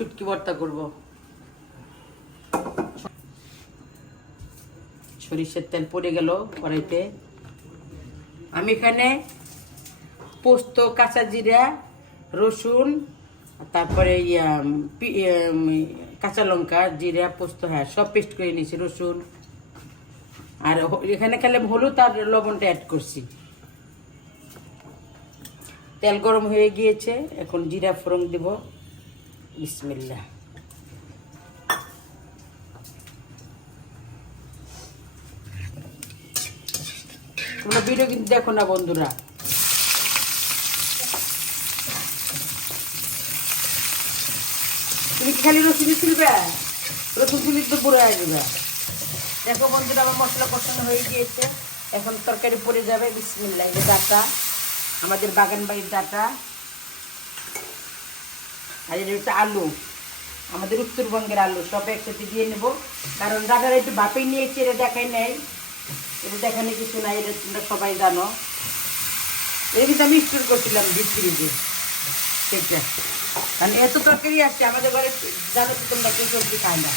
শুটকি ভর্তা করব। সরিষার তেল পড়ে গেল কড়াইতে। আমি এখানে পোস্ত, কাঁচা জিরা, রসুন, তারপরে কাঁচা লঙ্কা, জিরা, পোস্ত, হ্যাঁ সব পেস্ট করে নিয়েছি। রসুন আর এখানে খেলে হলুদ আর লবণটা অ্যাড করছি। তেল গরম হয়ে গিয়েছে, এখন জিরা ফোড়ন দেব। বিসমিল্লাহ। তোমরা ভিডিও কিন্তু দেখো না বন্ধুরা। তুমি কি খালি রসুন তুলবে? রসুন তুলি তো পুরো আসবে। দেখো বন্ধুরা, আমার মশলা কষানো হয়ে গিয়েছে, এখন তরকারি পড়ে যাবে। বিসমিল্লাহ। এই যে ডাটা, আমাদের বাগান বাড়ির ডাটা, আর এটা হচ্ছে আলু, আমাদের উত্তরবঙ্গের আলু, সব একসাথে দিয়ে নেব। কারণ ডাটার একটু বাপেই নিয়েছি, এটা দেখাই নেই, এটা দেখানি কিছু নাই, এটা তোমরা সবাই জানো। এটা কিন্তু আমি স্টোর করছিলাম ডিপ ফ্রিজে, সেটা। কারণ এত তরকারি আসছে আমাদের ঘরে, জানো তো তোমরা, কেউ সবজি খায় না,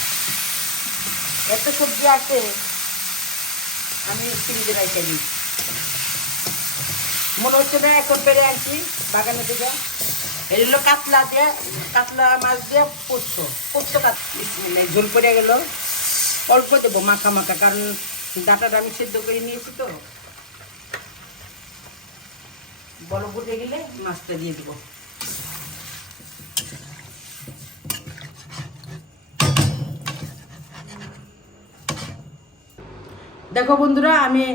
এত সবজি আছে, আমি ফ্রিজে রেখে দিই। মনে হচ্ছে না এখন পেরে আনছি বাগানে থেকে। এই হলো কাতলা দিয়ে, কাতলা মাছ দিয়ে পোস্ত, ঝোল পড়ে গেল। অল্প দেবো মাখা মাখা, কারণ ডাটাটা আমি সেদ্ধ করে নিয়েছি তো। বড় ফুটে গেলে মাছটা দিয়ে দেবো। দেখো বন্ধুরা, আমি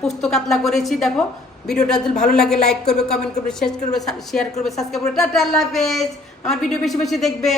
পোস্ত কাতলা করেছি। দেখো, ভিডিওটা যদি ভালো লাগে লাইক করবে, কমেন্ট করবে, শেয়ার করবে, সাবস্ক্রাইব করবে। টাটা, আল্লাহ হাফেজ। আমার ভিডিও বেশি বেশি দেখবে।